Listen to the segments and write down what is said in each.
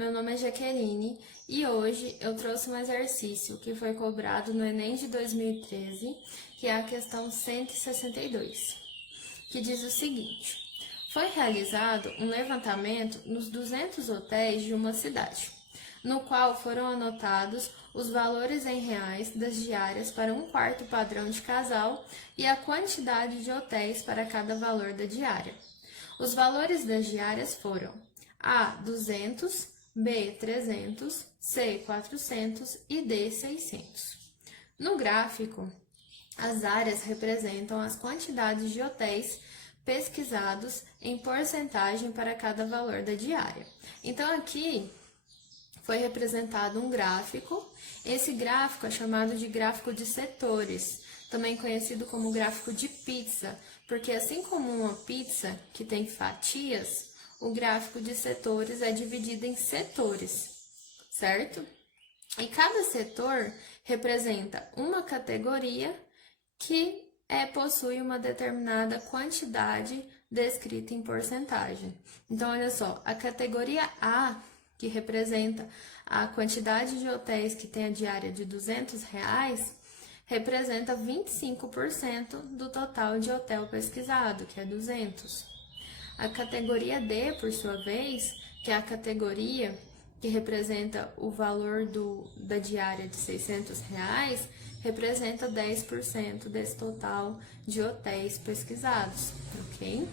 Meu nome é Jaqueline e hoje eu trouxe um exercício que foi cobrado no Enem de 2013, que é a questão 162, que diz o seguinte: foi realizado um levantamento nos 200 hotéis de uma cidade, no qual foram anotados os valores em reais das diárias para um quarto padrão de casal e a quantidade de hotéis para cada valor da diária. Os valores das diárias foram A, 200, B, 300, C, 400 e D, 600. No gráfico, as áreas representam as quantidades de hotéis pesquisados em porcentagem para cada valor da diária. Então, aqui foi representado um gráfico. Esse gráfico é chamado de gráfico de setores, também conhecido como gráfico de pizza, porque assim como uma pizza que tem fatias, o gráfico de setores é dividido em setores, certo? E cada setor representa uma categoria que possui uma determinada quantidade descrita em porcentagem. Então, olha só, a categoria A, que representa a quantidade de hotéis que tem a diária de R$200, representa 25% do total de hotel pesquisado, que é 200. A categoria D, por sua vez, que é a categoria que representa o valor da diária de R$600, representa 10% desse total de hotéis pesquisados, ok?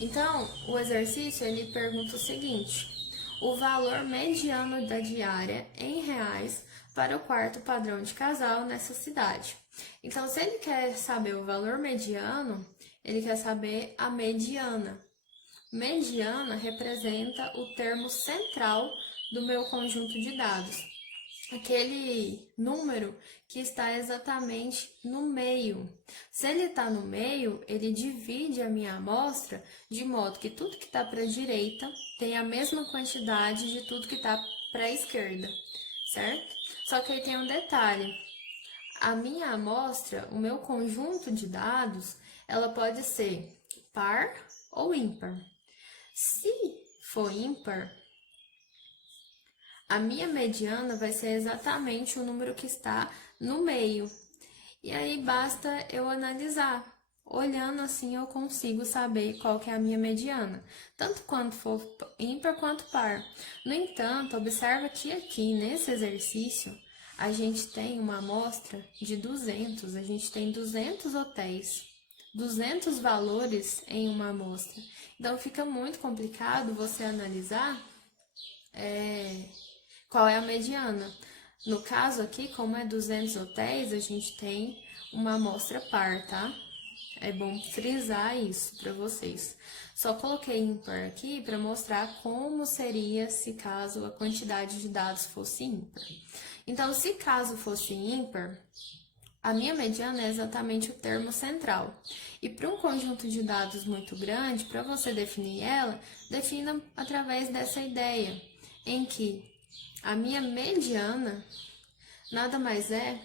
Então, o exercício ele pergunta o seguinte: o valor mediano da diária em reais para o quarto padrão de casal nessa cidade. Então, se ele quer saber o valor mediano, ele quer saber a mediana. Mediana representa o termo central do meu conjunto de dados, aquele número que está exatamente no meio. Se ele está no meio, ele divide a minha amostra de modo que tudo que está para a direita tem a mesma quantidade de tudo que está para a esquerda, certo? Só que aí tem um detalhe: a minha amostra, o meu conjunto de dados, ela pode ser par ou ímpar. Se for ímpar, a minha mediana vai ser exatamente o número que está no meio. E aí basta eu analisar. Olhando assim eu consigo saber qual que é a minha mediana, tanto quanto for ímpar quanto par. No entanto, observa que aqui nesse exercício a gente tem uma amostra de 200, a gente tem 200 hotéis, 200 valores em uma amostra. Então fica muito complicado você analisar qual é a mediana. No caso aqui, como é 200 hotéis, a gente tem uma amostra par, tá? É bom frisar isso para vocês. Só coloquei ímpar aqui para mostrar como seria se caso a quantidade de dados fosse ímpar. Então, se caso fosse ímpar, a minha mediana é exatamente o termo central. E para um conjunto de dados muito grande, para você definir ela, defina através dessa ideia, em que a minha mediana nada mais é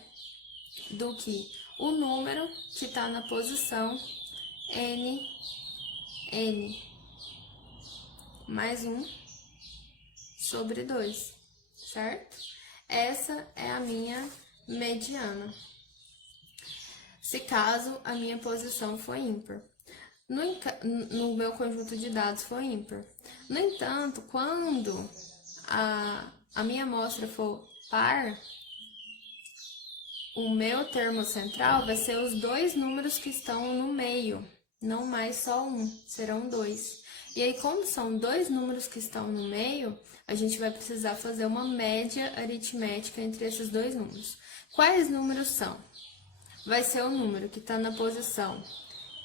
do que o número que está na posição n mais 1 sobre 2, certo? Essa é a minha mediana, se caso a minha posição for ímpar. No meu conjunto de dados for ímpar. No entanto, quando a minha amostra for par, o meu termo central vai ser os dois números que estão no meio, não mais só um, serão dois. E aí, como são dois números que estão no meio, a gente vai precisar fazer uma média aritmética entre esses dois números. Quais números são? Vai ser o número que está na posição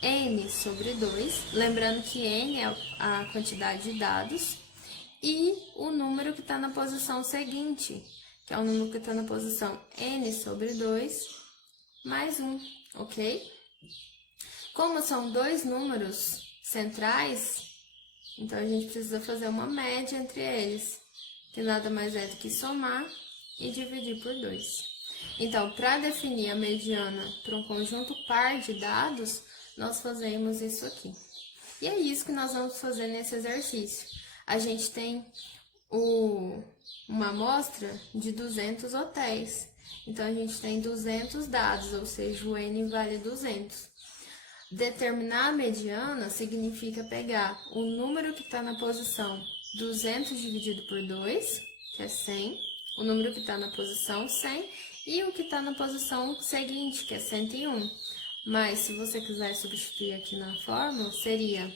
n sobre 2, lembrando que n é a quantidade de dados, e o número que está na posição seguinte, que é o número que está na posição n sobre 2 mais 1, ok? Como são dois números centrais, então a gente precisa fazer uma média entre eles, que nada mais é do que somar e dividir por 2. Então, para definir a mediana para um conjunto par de dados, nós fazemos isso aqui. E é isso que nós vamos fazer nesse exercício. A gente tem uma amostra de 200 hotéis. Então, a gente tem 200 dados, ou seja, o N vale 200. Determinar a mediana significa pegar o número que está na posição 200 dividido por 2, que é 100, o número que está na posição 100 e o que está na posição seguinte, que é 101. Mas, se você quiser substituir aqui na fórmula, seria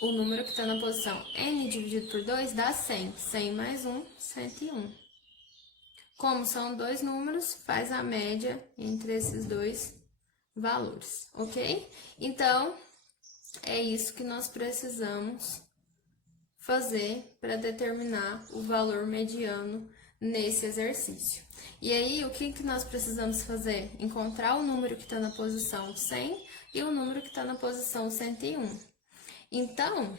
o número que está na posição N dividido por 2 dá 100. 100 mais 1, 101. Como são dois números, faz a média entre esses dois valores, ok? Então, é isso que nós precisamos fazer para determinar o valor mediano nesse exercício. E aí, o que nós precisamos fazer? Encontrar o número que está na posição 100 e o número que está na posição 101. Então,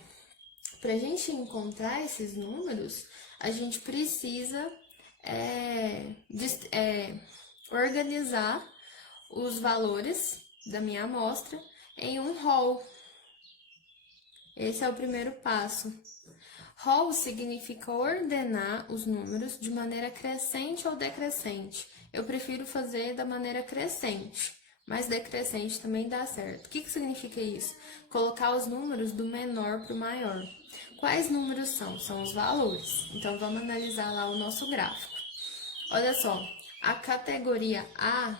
para a gente encontrar esses números, a gente precisa organizar os valores da minha amostra em um rol. Esse é o primeiro passo. Rol significa ordenar os números de maneira crescente ou decrescente. Eu prefiro fazer da maneira crescente, mas decrescente também dá certo. O que significa isso? Colocar os números do menor para o maior. Quais números são? São os valores. Então, vamos analisar lá o nosso gráfico. Olha só, a categoria A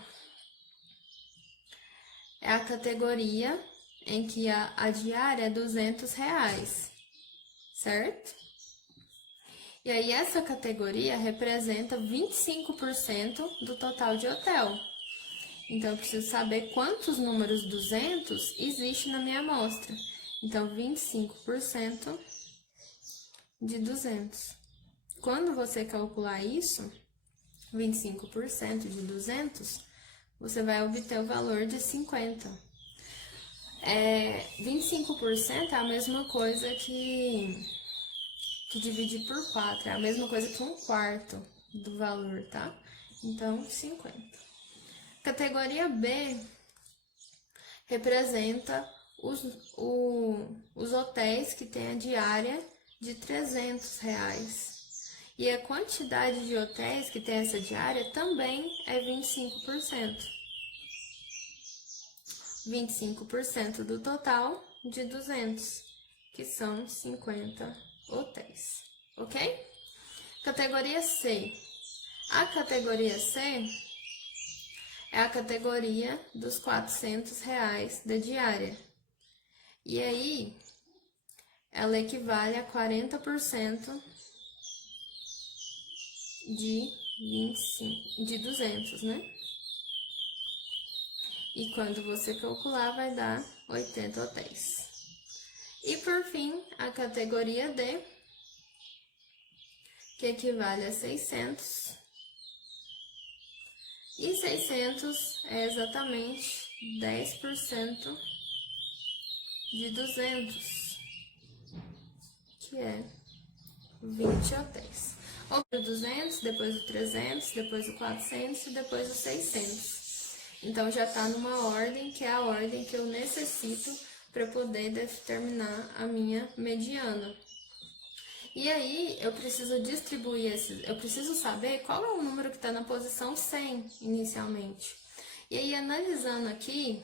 é a categoria em que a diária é R$200, certo? E aí, essa categoria representa 25% do total de hotel. Então, eu preciso saber quantos números 200 existe na minha amostra. Então, 25% de 200. Quando você calcular isso, 25% de 200, você vai obter o valor de 50. 25% é a mesma coisa que dividir por 4, é a mesma coisa que 1/4 do valor, tá? Então, 50. Categoria B representa os hotéis que têm a diária de R$300. E a quantidade de hotéis que tem essa diária também é 25%. 25% do total de 200, que são 50 hotéis, ok? Categoria C. A categoria C é a categoria dos R$400 da diária. E aí, ela equivale a 40% de 200, né? E quando você calcular, vai dar 80 hotéis. E por fim, a categoria D, que equivale a 600. E 600 é exatamente 10% de 200, que é 20 hotéis. O 200, depois o 300, depois o 400 e depois o 600. Então, já está numa ordem que é a ordem que eu necessito para poder determinar a minha mediana. E aí, eu preciso distribuir eu preciso saber qual é o número que está na posição 100 inicialmente. E aí, analisando aqui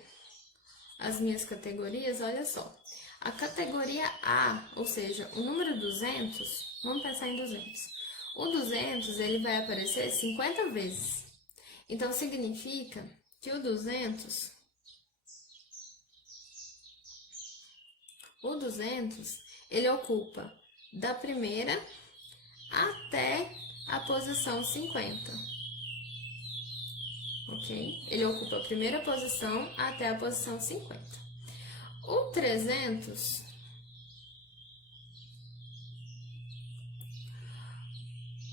as minhas categorias, olha só. A categoria A, ou seja, o número 200, vamos pensar em 200. O 200, ele vai aparecer 50 vezes. Então, significa que o 200, ele ocupa da primeira até a posição 50. Ok? Ele ocupa a primeira posição até a posição 50. O 300,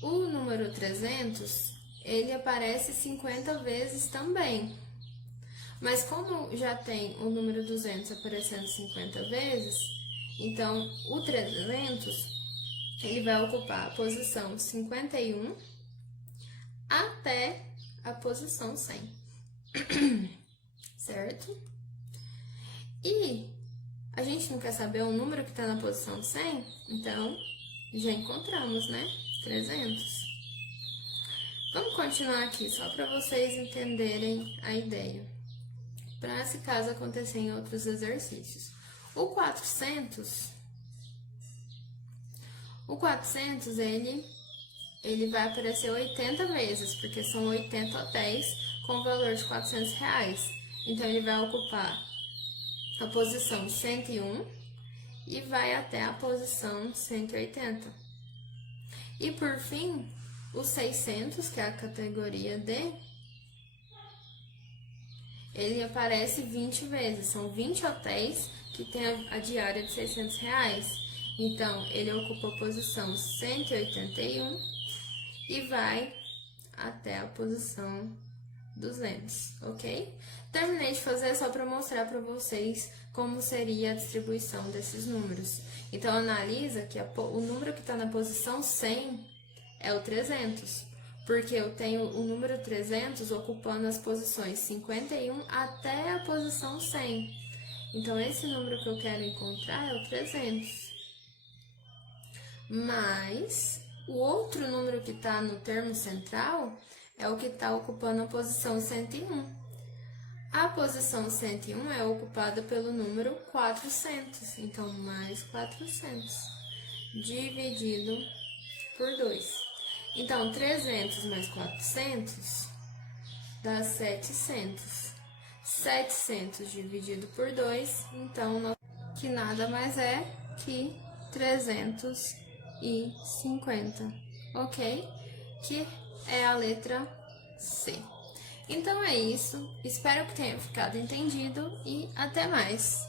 o número 300, ele aparece 50 vezes também. Mas como já tem o número 200 aparecendo 50 vezes, então o 300, ele vai ocupar a posição 51 até a posição 100, certo? E a gente não quer saber o número que está na posição 100, então Já encontramos, né? 300. Vamos continuar aqui, só para vocês entenderem a ideia. Para esse caso acontecer em outros exercícios. O 400, ele vai aparecer 80 vezes, porque são 80 hotéis com o valor de R$400. Então, ele vai ocupar a posição 101 e vai até a posição 180. E, por fim, o 600, que é a categoria D, ele aparece 20 vezes. São 20 hotéis que tem a diária de R$600. Então, ele ocupa a posição 181 e vai até a posição 200, ok? Terminei de fazer só para mostrar para vocês como seria a distribuição desses números. Então, analisa que o número que está na posição 100 é o 300, porque eu tenho o número 300 ocupando as posições 51 até a posição 100. Então, esse número que eu quero encontrar é o 300. Mas o outro número que está no termo central é o que está ocupando a posição 101. A posição 101 é ocupada pelo número 400, então mais 400, dividido por 2. Então, 300 mais 400 dá 700. 700 dividido por 2, então, que nada mais é que 350, ok? Que é a letra C. Então é isso, espero que tenha ficado entendido e até mais!